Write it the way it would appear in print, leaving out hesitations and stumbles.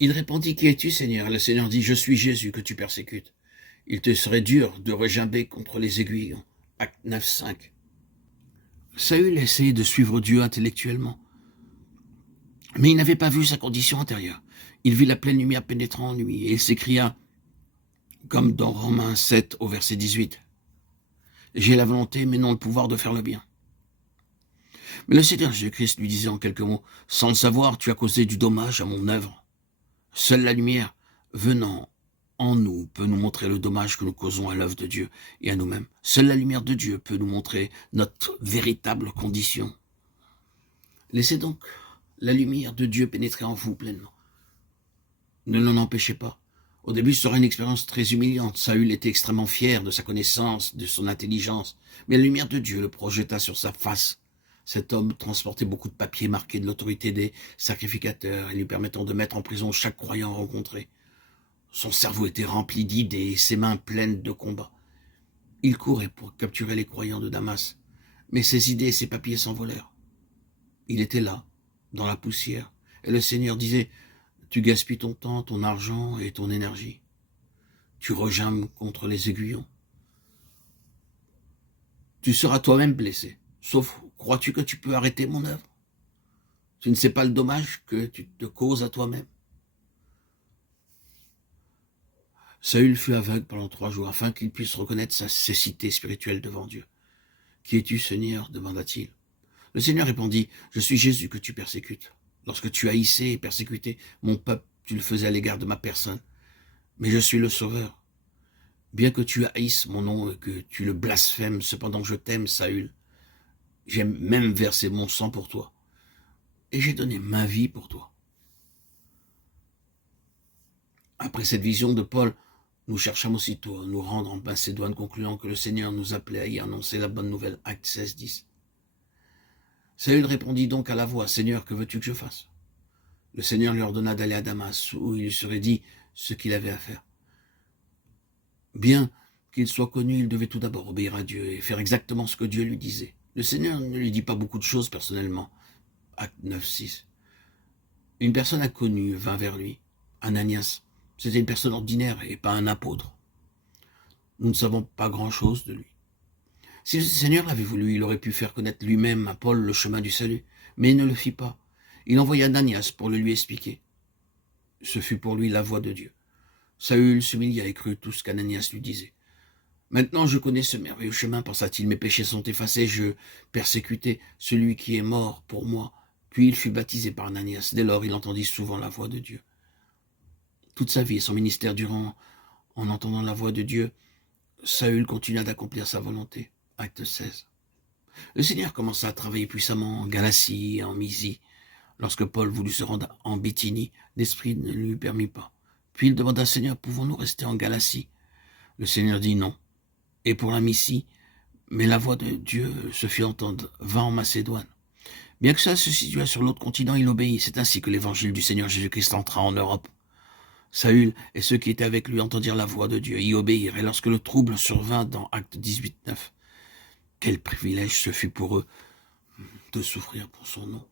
Il répondit, qui es-tu, Seigneur? Le Seigneur dit, je suis Jésus que tu persécutes. Il te serait dur de regimber contre les aiguillons. Acte 9, 5. Saül essayait de suivre Dieu intellectuellement, mais il n'avait pas vu sa condition intérieure. Il vit la pleine lumière pénétrant en lui, et il s'écria, comme dans Romains 7 au verset 18, « J'ai la volonté, mais non le pouvoir de faire le bien. » Mais le Seigneur Jésus-Christ lui disait en quelques mots, « Sans le savoir, tu as causé du dommage à mon œuvre. Seule la lumière venant en nous peut nous montrer le dommage que nous causons à l'œuvre de Dieu et à nous-mêmes. Seule la lumière de Dieu peut nous montrer notre véritable condition. Laissez donc la lumière de Dieu pénétrer en vous pleinement. Ne l'en empêchez pas. Au début, ce sera une expérience très humiliante. Saül était extrêmement fier de sa connaissance, de son intelligence, mais la lumière de Dieu le projeta sur sa face. Cet homme transportait beaucoup de papiers marqués de l'autorité des sacrificateurs et lui permettant de mettre en prison chaque croyant rencontré. Son cerveau était rempli d'idées et ses mains pleines de combats. Il courait pour capturer les croyants de Damas, mais ses idées et ses papiers s'envolèrent. Il était là, dans la poussière, et le Seigneur disait, « Tu gaspilles ton temps, ton argent et ton énergie. Tu regimbes contre les aiguillons. Tu seras toi-même blessé. Sauf, crois-tu que tu peux arrêter mon œuvre? Tu ne sais pas le dommage que tu te causes à toi-même. » Saül fut aveugle pendant 3 jours afin qu'il puisse reconnaître sa cécité spirituelle devant Dieu. « Qui es-tu, Seigneur » demanda-t-il. Le Seigneur répondit, « Je suis Jésus que tu persécutes. Lorsque tu haïssais et persécutais mon peuple, tu le faisais à l'égard de ma personne. Mais je suis le Sauveur. Bien que tu haïsses mon nom et que tu le blasphèmes, cependant je t'aime, Saül. J'ai même versé mon sang pour toi. Et j'ai donné ma vie pour toi. » Après cette vision de Paul, nous cherchâmes aussitôt à nous rendre en Macédoine, concluant que le Seigneur nous appelait à y annoncer la bonne nouvelle. Acte 16, 10. Saül répondit donc à la voix, « Seigneur, que veux-tu que je fasse ?» Le Seigneur lui ordonna d'aller à Damas, où il lui serait dit ce qu'il avait à faire. Bien qu'il soit connu, il devait tout d'abord obéir à Dieu et faire exactement ce que Dieu lui disait. Le Seigneur ne lui dit pas beaucoup de choses personnellement. Acte 9, 6. Une personne inconnue vint vers lui, Ananias. C'était une personne ordinaire et pas un apôtre. Nous ne savons pas grand-chose de lui. Si le Seigneur l'avait voulu, il aurait pu faire connaître lui-même à Paul le chemin du salut, mais il ne le fit pas. Il envoya Ananias pour le lui expliquer. Ce fut pour lui la voix de Dieu. Saül s'humilia et crut tout ce qu'Ananias lui disait. « Maintenant je connais ce merveilleux chemin, pensa-t-il, mes péchés sont effacés, je persécutais celui qui est mort pour moi. » Puis il fut baptisé par Ananias. Dès lors, il entendit souvent la voix de Dieu. Toute sa vie et son ministère durant, en entendant la voix de Dieu, Saül continua d'accomplir sa volonté. Acte 16. Le Seigneur commença à travailler puissamment en Galatie et en Mysie. Lorsque Paul voulut se rendre en Bithynie, l'Esprit ne lui permit pas. Puis il demanda, « Seigneur, pouvons-nous rester en Galatie ?» Le Seigneur dit non. Et pour la Mysie, mais la voix de Dieu se fit entendre, « Va en Macédoine. » Bien que ça se situât sur l'autre continent, il obéit. C'est ainsi que l'évangile du Seigneur Jésus-Christ entra en Europe. Saül et ceux qui étaient avec lui entendirent la voix de Dieu, y obéirent. Et lorsque le trouble survint dans Acte 18, 9, quel privilège ce fut pour eux de souffrir pour son nom.